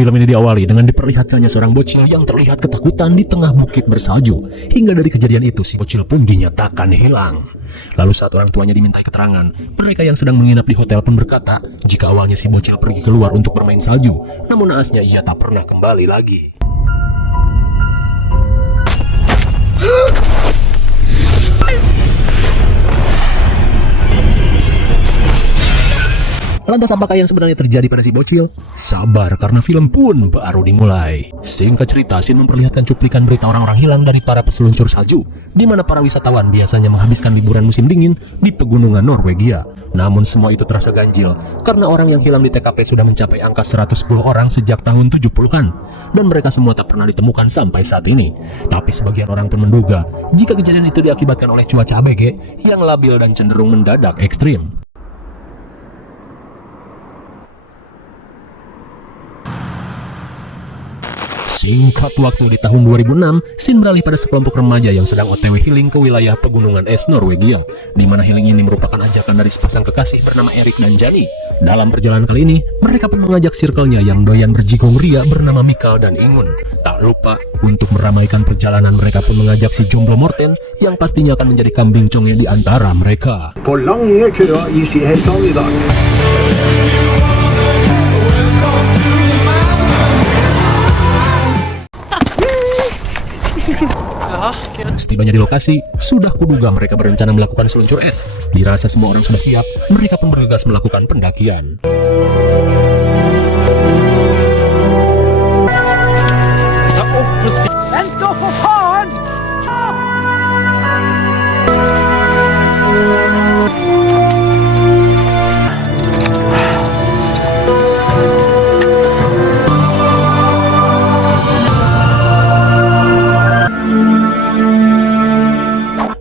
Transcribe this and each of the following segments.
Film ini diawali dengan diperlihatkannya seorang bocil yang terlihat ketakutan di tengah bukit bersalju. Hingga dari kejadian itu si bocil pun dinyatakan hilang. Lalu saat orang tuanya dimintai keterangan, mereka yang sedang menginap di hotel pun berkata jika awalnya si bocil pergi keluar untuk bermain salju, namun naasnya ia tak pernah kembali lagi. Lantas apakah yang sebenarnya terjadi pada si bocil? Sabar, karena film pun baru dimulai. Singkat cerita, Shin memperlihatkan cuplikan berita orang-orang hilang dari para peseluncur salju, di mana para wisatawan biasanya menghabiskan liburan musim dingin di pegunungan Norwegia. Namun semua itu terasa ganjil, karena orang yang hilang di TKP sudah mencapai angka 110 orang sejak tahun 70-an. Dan mereka semua tak pernah ditemukan sampai saat ini. Tapi sebagian orang pun menduga, jika kejadian itu diakibatkan oleh cuaca ABG yang labil dan cenderung mendadak ekstrim. Singkat waktu di tahun 2006, Shin beralih pada sekelompok remaja yang sedang OTW healing ke wilayah pegunungan es Norwegia, di mana healing ini merupakan ajakan dari sepasang kekasih bernama Erik dan Jani. Dalam perjalanan kali ini, mereka pun mengajak circle-nya yang doyan berjigong ria bernama Mikael dan Ingun. Tak lupa, untuk meramaikan perjalanan mereka pun mengajak si jomblo Morten yang pastinya akan menjadi kambing congnya di antara mereka. På lange køer i Skiheidshallen i dag. Setibanya di lokasi, sudah kuduga mereka berencana melakukan seluncur es. Dirasa semua orang sudah siap, mereka pun bergegas melakukan pendakian.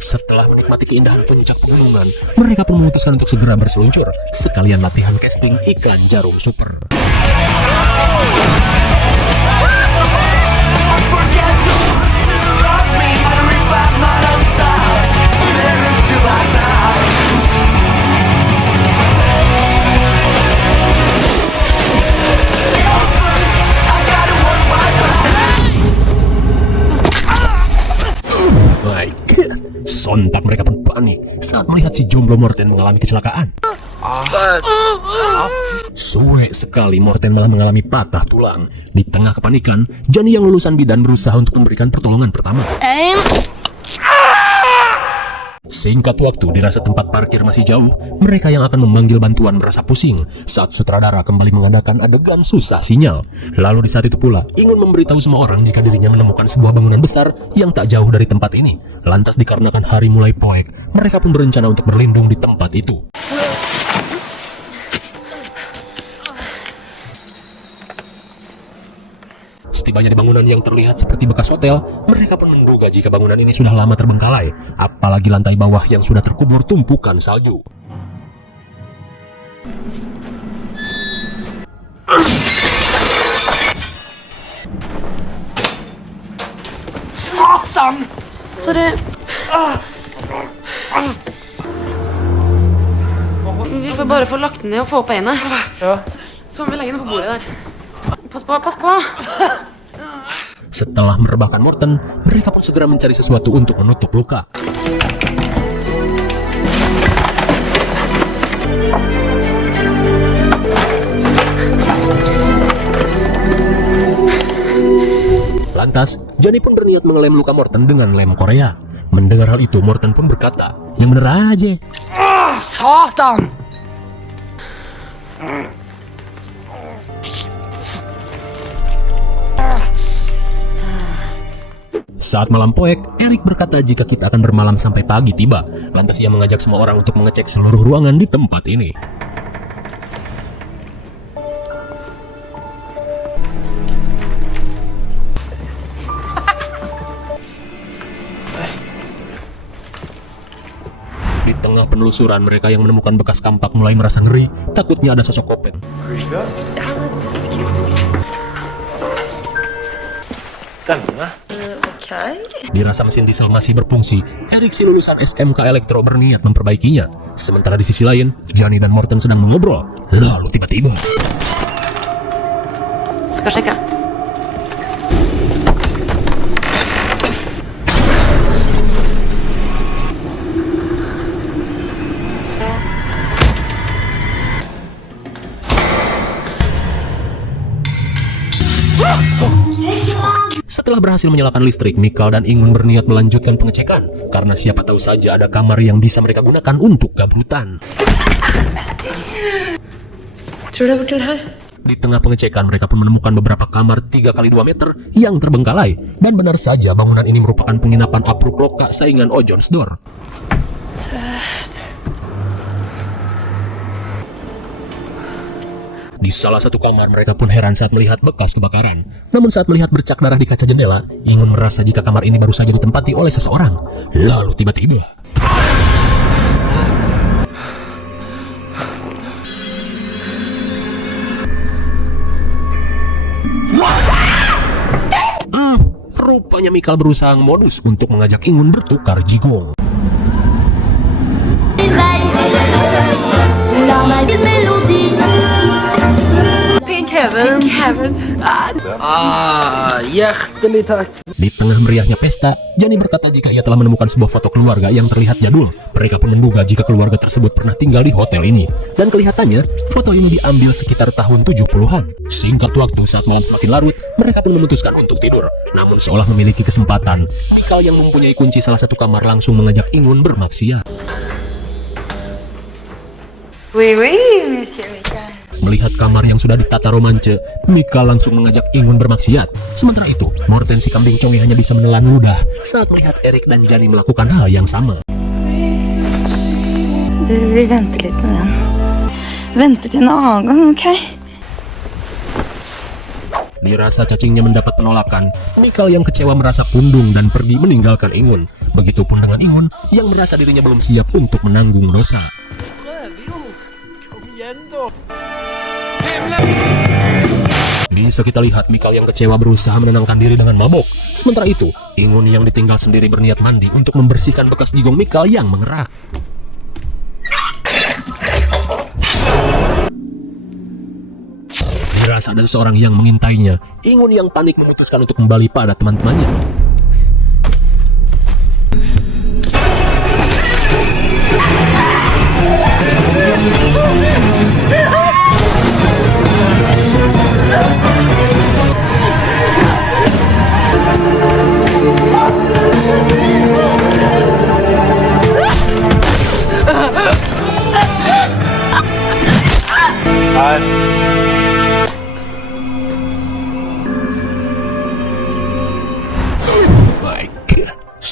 Setelah menikmati keindahan puncak pegunungan, mereka pun memutuskan untuk segera berseluncur, sekalian latihan casting iklan jarum super. Sontak mereka pun panik saat melihat si jomblo Morten mengalami kecelakaan. Suwe sekali Morten malah mengalami patah tulang. Di tengah kepanikan, Jani yang lulusan bidan berusaha untuk memberikan pertolongan pertama. Singkat waktu, dirasa tempat parkir masih jauh, mereka yang akan memanggil bantuan merasa pusing saat sutradara kembali mengadakan adegan susah sinyal. Lalu di saat itu pula, Ingun memberitahu semua orang jika dirinya menemukan sebuah bangunan besar yang tak jauh dari tempat ini. Lantas dikarenakan hari mulai poek, mereka pun berencana untuk berlindung di tempat itu. Setibanya di bangunan yang terlihat seperti bekas hotel, mereka pun menduga jika bangunan ini sudah lama terbengkalai, apalagi lantai bawah yang sudah terkubur tumpukan salju. Satan! Sorry. Vi får bare få lagt den ned og få opp beina. Ja. Så må vi legge den på bordet der. Pass på, pass på! Setelah merebahkan Morten, mereka pun segera mencari sesuatu untuk menutup luka. Lantas, Jani pun berniat mengelem luka Morten dengan lem Korea. Mendengar hal itu, Morten pun berkata, "Yang bener aja." Satan! Saat malam poek, Erik berkata jika kita akan bermalam sampai pagi tiba. Lantas ia mengajak semua orang untuk mengecek seluruh ruangan di tempat ini. Di tengah penelusuran, mereka yang menemukan bekas kampak mulai merasa ngeri, takutnya ada sosok Kopen. Dirasa mesin diesel masih berfungsi, Erik si lulusan SMK Elektro berniat memperbaikinya. Sementara di sisi lain, Jani dan Morten sedang mengobrol. Lalu tiba-tiba Ska checka. Setelah berhasil menyalakan listrik, Mikal dan Ingun berniat melanjutkan pengecekan karena siapa tahu saja ada kamar yang bisa mereka gunakan untuk gabrutan. Tror du det var till här? Di tengah pengecekan, mereka pun menemukan beberapa kamar 3 kali 2 meter yang terbengkalai. Dan benar saja bangunan ini merupakan penginapan Apruk Loka saingan Ojonsdor. Di salah satu kamar, mereka pun heran saat melihat bekas kebakaran. Namun saat melihat bercak darah di kaca jendela, Ingun merasa jika kamar ini baru saja ditempati oleh seseorang. Lalu tiba-tiba, rupanya Mikal berusaha modus untuk mengajak Ingun bertukar jigong. Pink Heaven. Hjärtligt tack. Di tengah meriahnya pesta, Jani berkata jika ia telah menemukan sebuah foto keluarga yang terlihat jadul. Mereka pun menduga jika keluarga tersebut pernah tinggal di hotel ini. Dan kelihatannya, foto ini diambil sekitar tahun 70-an. Singkat waktu, saat malam semakin larut, mereka pun memutuskan untuk tidur. Namun seolah memiliki kesempatan, Mikal yang mempunyai kunci salah satu kamar langsung mengajak Ingun bermaksiat. Oui, monsieur Mikael. Melihat kamar yang sudah ditata romance, Mikal langsung mengajak Ingun bermaksiat. Sementara itu, Morten si kambing conge hanya bisa menelan ludah saat melihat Erik dan Jani melakukan hal yang sama. Vi väntar lite med den. Väntar en avgång, okej? Dirasa cacingnya mendapat penolakan, Mikal yang kecewa merasa pundung dan pergi meninggalkan Ingun. Begitupun dengan Ingun yang merasa dirinya belum siap untuk menanggung dosa. Bisa kita lihat Mikal yang kecewa berusaha menenangkan diri dengan mabok. Sementara itu, Ingun yang ditinggal sendiri berniat mandi untuk membersihkan bekas jigong Mikal yang mengerak. Dirasa ada seseorang yang mengintainya, Ingun yang panik memutuskan untuk kembali pada teman-temannya.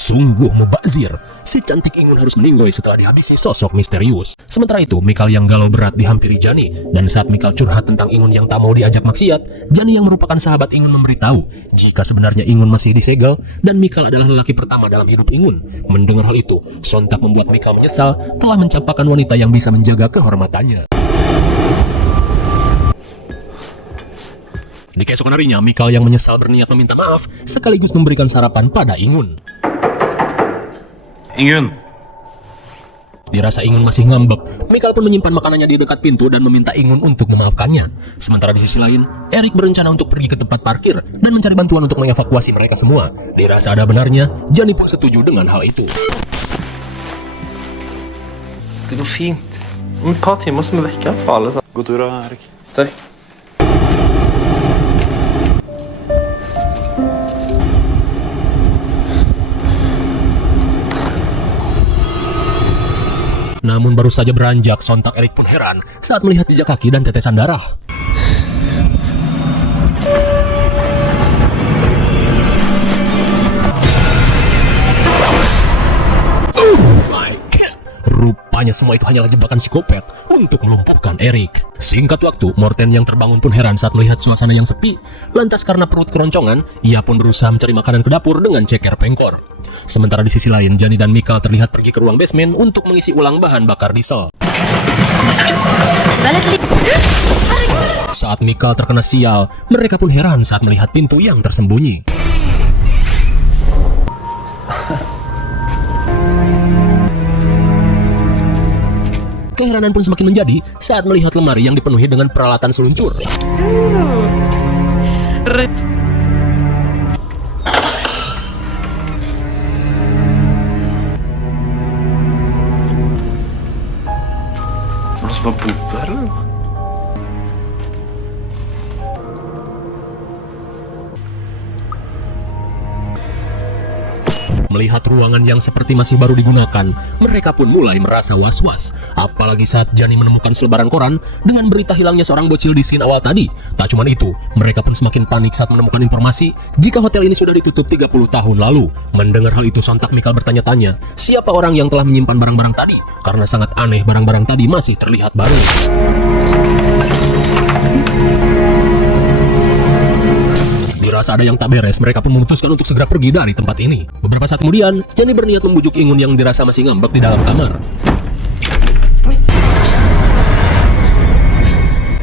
Sungguh mubazir, si cantik Ingun harus meninggoy setelah dihabisi sosok misterius. Sementara itu, Mikal yang galau berat dihampiri Jani. Dan saat Mikal curhat tentang Ingun yang tak mau diajak maksiat, Jani yang merupakan sahabat Ingun memberitahu jika sebenarnya Ingun masih disegel dan Mikal adalah lelaki pertama dalam hidup Ingun. Mendengar hal itu, sontak membuat Mikal menyesal telah mencampakkan wanita yang bisa menjaga kehormatannya. Di keesokan harinya, Mikal yang menyesal berniat meminta maaf sekaligus memberikan sarapan pada Ingun. Ingun. Dirasa Ingun masih ngambek, Mikal pun menyimpan makanannya di dekat pintu dan meminta Ingun untuk memaafkannya. Sementara di sisi lain, Erik berencana untuk pergi ke tempat parkir dan mencari bantuan untuk mengevakuasi mereka semua. Dirasa ada benarnya, Jani pun setuju dengan hal itu. Det går fint. Om ett par timmar som är vecka för alla. God tur då, Erik. Tack. Namun baru saja beranjak, sontak Erik pun heran saat melihat jejak kaki dan tetesan darah. Rupanya semua itu hanyalah jebakan psikopat untuk melumpuhkan Erik. Singkat waktu, Morten yang terbangun pun heran saat melihat suasana yang sepi. Lantas karena perut keroncongan, ia pun berusaha mencari makanan ke dapur dengan ceker pengkor. Sementara di sisi lain, Jani dan Mikal terlihat pergi ke ruang basement untuk mengisi ulang bahan bakar diesel. Saat Mikal terkena sial, mereka pun heran saat melihat pintu yang tersembunyi. Keheranan pun semakin menjadi saat melihat lemari yang dipenuhi dengan peralatan seluncur. Noen som har bodd her, eller? Melihat ruangan yang seperti masih baru digunakan, mereka pun mulai merasa was-was. Apalagi saat Johnny menemukan selebaran koran dengan berita hilangnya seorang bocil di scene awal tadi. Tak cuma itu, mereka pun semakin panik saat menemukan informasi jika hotel ini sudah ditutup 30 tahun lalu. Mendengar hal itu, sontak Michael bertanya-tanya, siapa orang yang telah menyimpan barang-barang tadi? Karena sangat aneh barang-barang tadi masih terlihat baru. Dirasa ada yang tak beres, mereka pun memutuskan untuk segera pergi dari tempat ini. Beberapa saat kemudian, Johnny berniat membujuk Ingun yang dirasa masih ngambek di dalam kamar.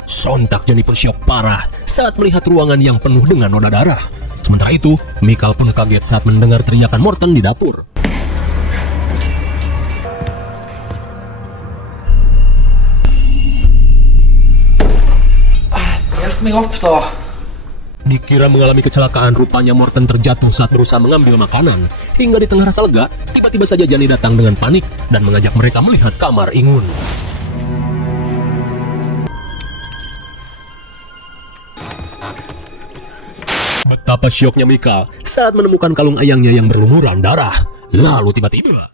Sontak Johnny pun syok parah saat melihat ruangan yang penuh dengan noda darah. Sementara itu, Michael pun kaget saat mendengar teriakan Morten di dapur. Hjelp meg opp, da. Dikira mengalami kecelakaan, rupanya Morten terjatuh saat berusaha mengambil makanan. Hingga di tengah rasa lega, tiba-tiba saja Johnny datang dengan panik dan mengajak mereka melihat kamar Ingun. Betapa syoknya Mika saat menemukan kalung ayangnya yang berlumuran darah. Lalu tiba-tiba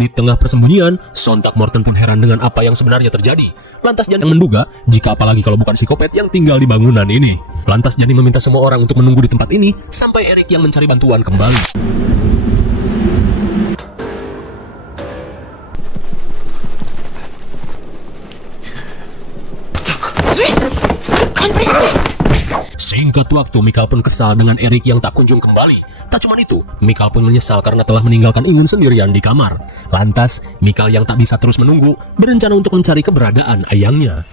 di tengah persembunyian, sontak Morten pun heran dengan apa yang sebenarnya terjadi. Lantas Johnny menduga, jika apalagi kalau bukan psikopat yang tinggal di bangunan ini. Lantas Johnny meminta semua orang untuk menunggu di tempat ini sampai Eric yang mencari bantuan kembali. Singkat waktu, Michael pun kesal dengan Eric yang tak kunjung kembali. Tak cuma itu, Michael pun menyesal karena telah meninggalkan Ingun sendirian di kamar. Lantas, Michael yang tak bisa terus menunggu, berencana untuk mencari keberadaan ayangnya.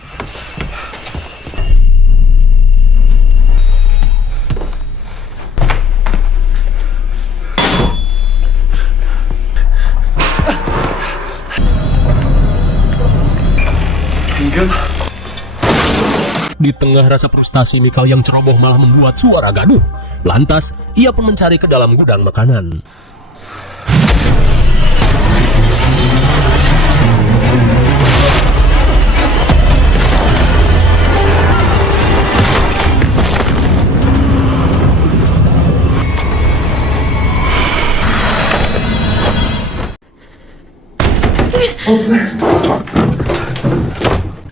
Ingun? Di tengah rasa frustasi, Michael yang ceroboh malah membuat suara gaduh. Lantas, ia pun mencari ke dalam gudang makanan.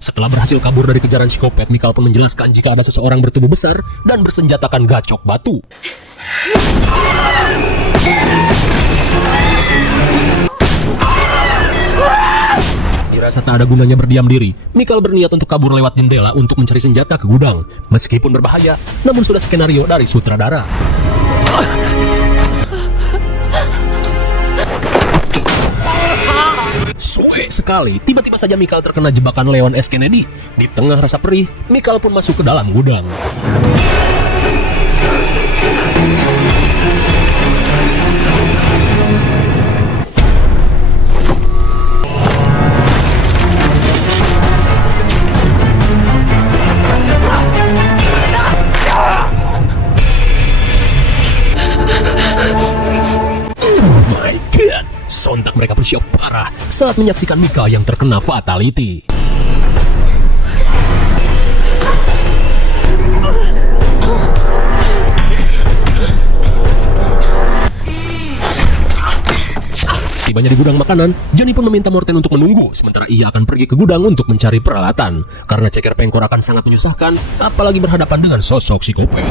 Setelah berhasil kabur dari kejaran psikopat, Michael pun menjelaskan jika ada seseorang bertubuh besar dan bersenjatakan gacok batu. Dirasa tak ada gunanya berdiam diri, Michael berniat untuk kabur lewat jendela untuk mencari senjata ke gudang. Meskipun berbahaya, namun sudah skenario dari sutradara. Suwe sekali, tiba-tiba saja Michael terkena jebakan Leon S. Kennedy. Di tengah rasa perih, Michael pun masuk ke dalam gudang. Sontak mereka pun syok parah saat menyaksikan Mika yang terkena fatality. Tibanya di gudang makanan, Johnny pun meminta Morten untuk menunggu, sementara ia akan pergi ke gudang untuk mencari peralatan. Karena ceker pengkor akan sangat menyusahkan, apalagi berhadapan dengan sosok psikopat.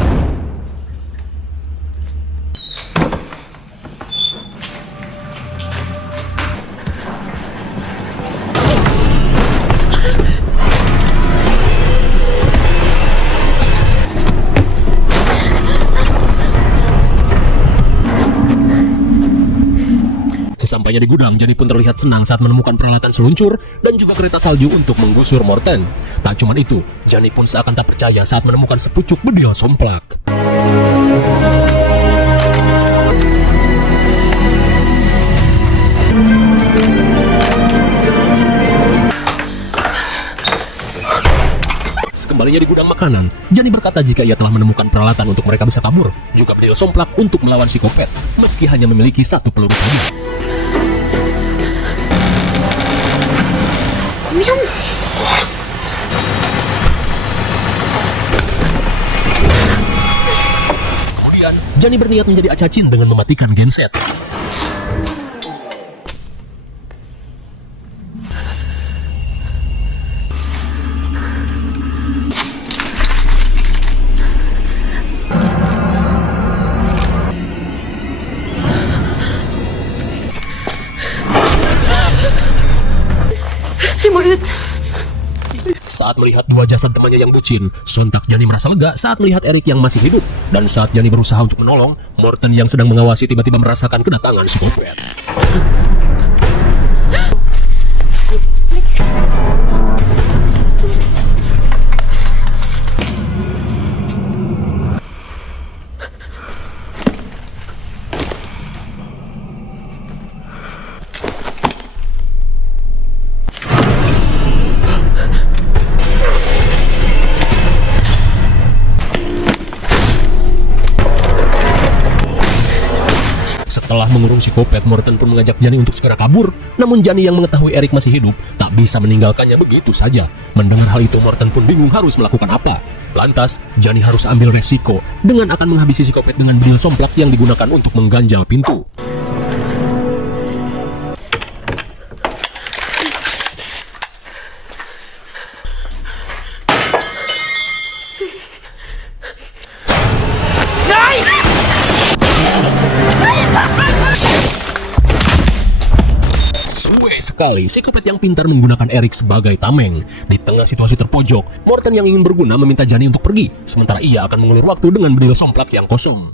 Sesampainya di gudang, Johnny pun terlihat senang saat menemukan peralatan seluncur dan juga kereta salju untuk menggusur Morten. Tak cuma itu, Johnny pun seakan tak percaya saat menemukan sepucuk bedil somplak. kembalinya di gudang makanan, Johnny berkata jika ia telah menemukan peralatan untuk mereka bisa kabur, juga bedil somplak untuk melawan psikopat, meski hanya memiliki 1 peluru saja. Kemudian, Johnny berniat menjadi acacin dengan mematikan genset. Saat melihat 2 jasad temannya yang bucin, sontak Johnny merasa lega saat melihat Eric yang masih hidup. Dan saat Johnny berusaha untuk menolong, Morton yang sedang mengawasi tiba-tiba merasakan kedatangan psikopat. Setelah mengurung psikopat, Morton pun mengajak Johnny untuk segera kabur. Namun Johnny yang mengetahui Eric masih hidup tak bisa meninggalkannya begitu saja. Mendengar hal itu, Morton pun bingung harus melakukan apa. Lantas, Johnny harus ambil resiko dengan akan menghabisi psikopat dengan bedil somplak yang digunakan untuk mengganjal pintu. Sekali, psikopat yang pintar menggunakan Eric sebagai tameng. Di tengah situasi terpojok, Morton yang ingin berguna meminta Johnny untuk pergi, sementara ia akan mengulur waktu dengan bedil somplak yang kosong.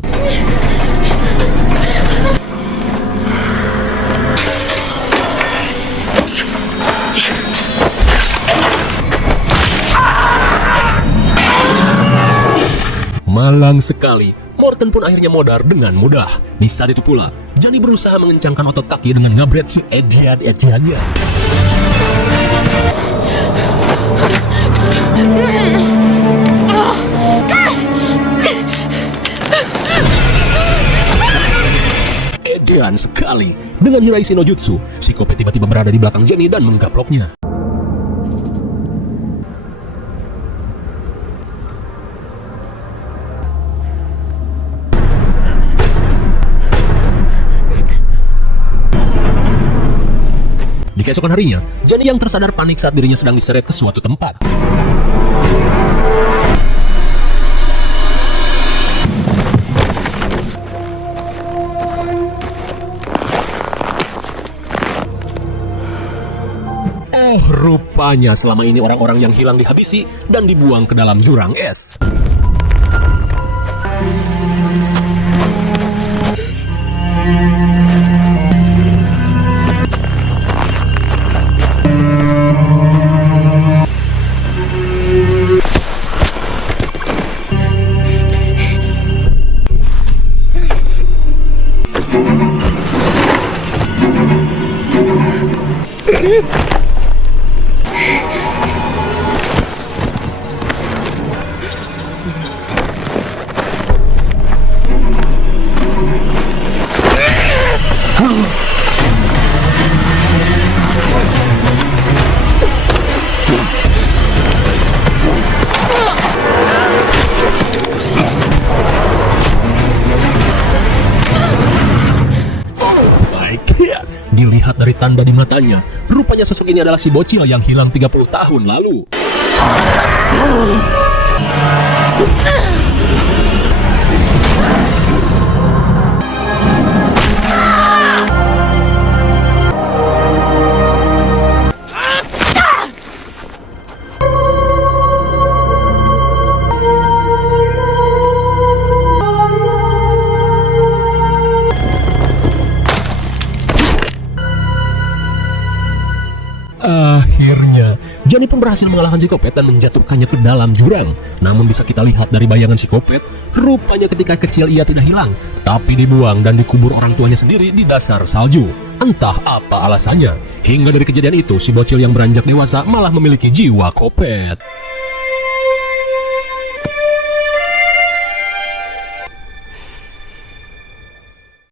Malang sekali, Morton pun akhirnya modar dengan mudah. Di saat itu pula, Johnny berusaha mengencangkan otot kaki dengan ngabret si Edian-Ediannya. Edian sekali. Dengan Hiraishi no Jutsu, psikopat tiba-tiba berada di belakang Johnny dan menggaploknya. Di keesokan harinya, Johnny yang tersadar panik saat dirinya sedang diseret ke suatu tempat. Oh, rupanya selama ini orang-orang yang hilang dihabisi dan dibuang ke dalam jurang es. Dilihat dari tanda di matanya, rupanya sosok ini adalah si bocil yang hilang 30 tahun lalu. Akhirnya, Johnny pun berhasil mengalahkan psikopat dan menjatuhkannya ke dalam jurang. Namun bisa kita lihat dari bayangan psikopat, rupanya ketika kecil ia tidak hilang, tapi dibuang dan dikubur orang tuanya sendiri di dasar salju. Entah apa alasannya. Hingga dari kejadian itu, si bocil yang beranjak dewasa malah memiliki jiwa kopet.